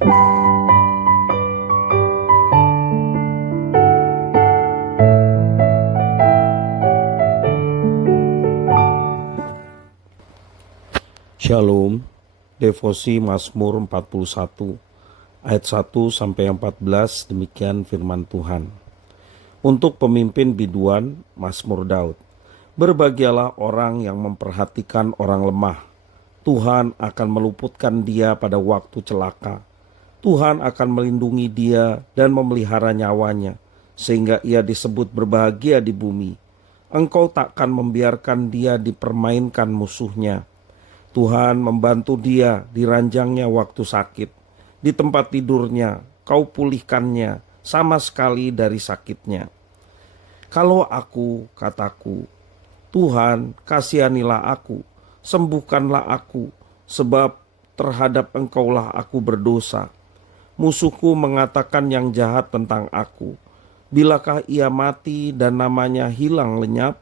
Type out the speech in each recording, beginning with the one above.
Shalom, Devosi Mazmur 41 ayat 1-14, demikian firman Tuhan. Untuk pemimpin biduan, Mazmur Daud. Berbahagialah orang yang memperhatikan orang lemah. Tuhan akan meluputkan dia pada waktu celaka. Tuhan akan melindungi dia dan memelihara nyawanya, sehingga ia disebut berbahagia di bumi. Engkau takkan membiarkan dia dipermainkan musuhnya. Tuhan membantu dia di ranjangnya waktu sakit. Di tempat tidurnya kau pulihkannya sama sekali dari sakitnya. Kalau aku, kataku, Tuhan kasihanilah aku, sembuhkanlah aku, sebab terhadap engkaulah aku berdosa. Musuhku mengatakan yang jahat tentang aku. Bilakah ia mati dan namanya hilang lenyap?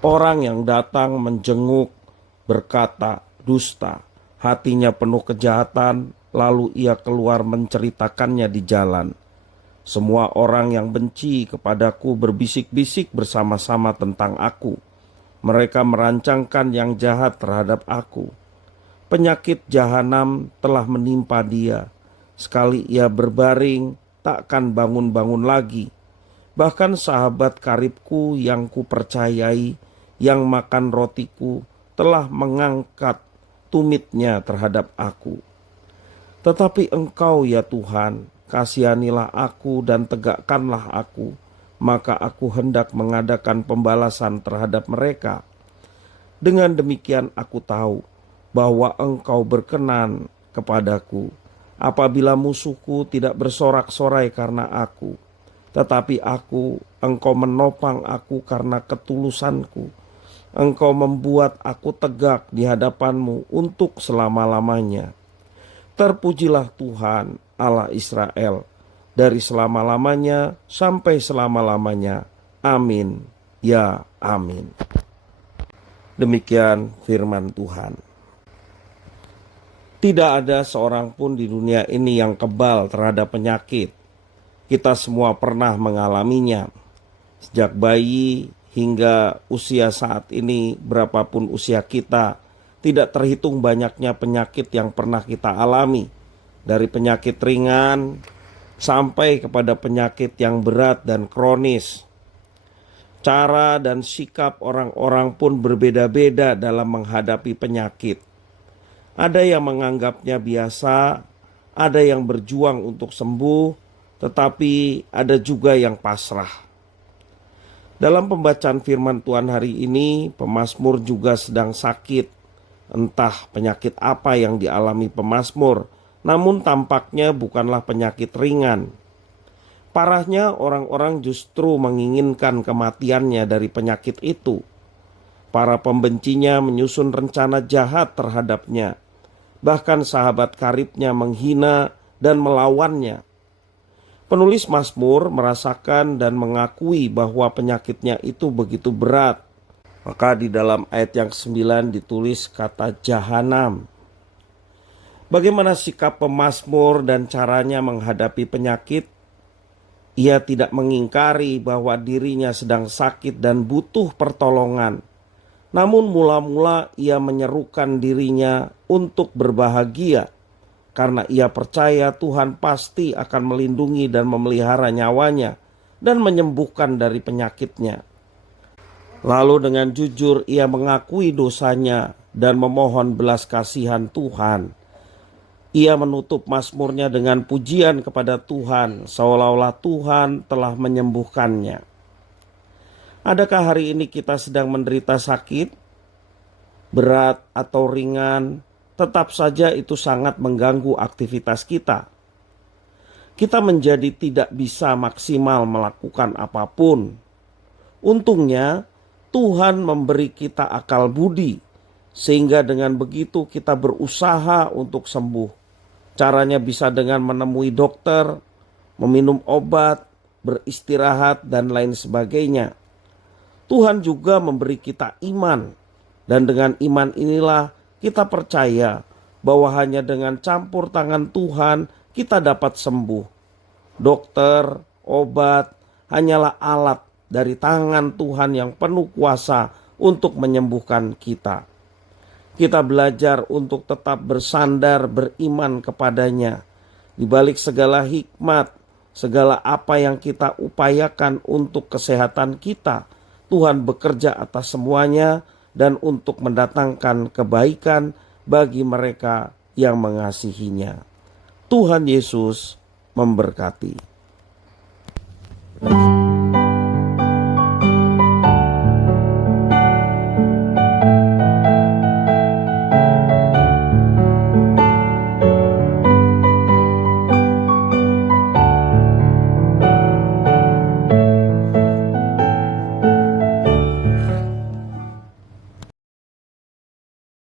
Orang yang datang menjenguk berkata dusta, hatinya penuh kejahatan, lalu ia keluar menceritakannya di jalan. Semua orang yang benci kepadaku berbisik-bisik bersama-sama tentang aku. Mereka merancangkan yang jahat terhadap aku. Penyakit jahanam telah menimpa dia. Sekali ia berbaring, takkan bangun-bangun lagi. Bahkan sahabat karibku yang kupercayai, yang makan rotiku, telah mengangkat tumitnya terhadap aku. Tetapi engkau ya Tuhan, kasihanilah aku dan tegakkanlah aku, maka aku hendak mengadakan pembalasan terhadap mereka. Dengan demikian aku tahu bahwa engkau berkenan kepadaku, apabila musuhku tidak bersorak-sorai karena aku. Tetapi engkau menopang aku karena ketulusanku. Engkau membuat aku tegak di hadapanmu untuk selama-lamanya. Terpujilah Tuhan Allah Israel dari selama-lamanya sampai selama-lamanya. Amin. Ya amin. Demikian firman Tuhan. Tidak ada seorang pun di dunia ini yang kebal terhadap penyakit. Kita semua pernah mengalaminya. Sejak bayi hingga usia saat ini, berapapun usia kita, tidak terhitung banyaknya penyakit yang pernah kita alami. Dari penyakit ringan sampai kepada penyakit yang berat dan kronis. Cara dan sikap orang-orang pun berbeda-beda dalam menghadapi penyakit. Ada yang menganggapnya biasa, ada yang berjuang untuk sembuh, tetapi ada juga yang pasrah. Dalam pembacaan firman Tuhan hari ini, pemazmur juga sedang sakit. Entah penyakit apa yang dialami pemazmur, namun tampaknya bukanlah penyakit ringan. Parahnya orang-orang justru menginginkan kematiannya dari penyakit itu. Para pembencinya menyusun rencana jahat terhadapnya. Bahkan sahabat karibnya menghina dan melawannya. Penulis Mazmur merasakan dan mengakui bahwa penyakitnya itu begitu berat. Maka di dalam ayat yang ke-9 ditulis kata jahanam. Bagaimana sikap pemazmur dan caranya menghadapi penyakit? Ia tidak mengingkari bahwa dirinya sedang sakit dan butuh pertolongan. Namun mula-mula ia menyerukan dirinya untuk berbahagia. Karena ia percaya Tuhan pasti akan melindungi dan memelihara nyawanya dan menyembuhkan dari penyakitnya. Lalu dengan jujur ia mengakui dosanya dan memohon belas kasihan Tuhan. Ia menutup mazmurnya dengan pujian kepada Tuhan, seolah-olah Tuhan telah menyembuhkannya. Adakah hari ini kita sedang menderita sakit, berat atau ringan? Tetap saja itu sangat mengganggu aktivitas kita. Kita menjadi tidak bisa maksimal melakukan apapun. Untungnya Tuhan memberi kita akal budi, sehingga dengan begitu kita berusaha untuk sembuh. Caranya bisa dengan menemui dokter, meminum obat, beristirahat, dan lain sebagainya. Tuhan juga memberi kita iman, dan dengan iman inilah kita percaya bahwa hanya dengan campur tangan Tuhan kita dapat sembuh. Dokter, obat hanyalah alat dari tangan Tuhan yang penuh kuasa untuk menyembuhkan kita. Kita belajar untuk tetap bersandar beriman kepadanya. Di balik segala hikmat, segala apa yang kita upayakan untuk kesehatan kita, Tuhan bekerja atas semuanya dan untuk mendatangkan kebaikan bagi mereka yang mengasihinya. Tuhan Yesus memberkati.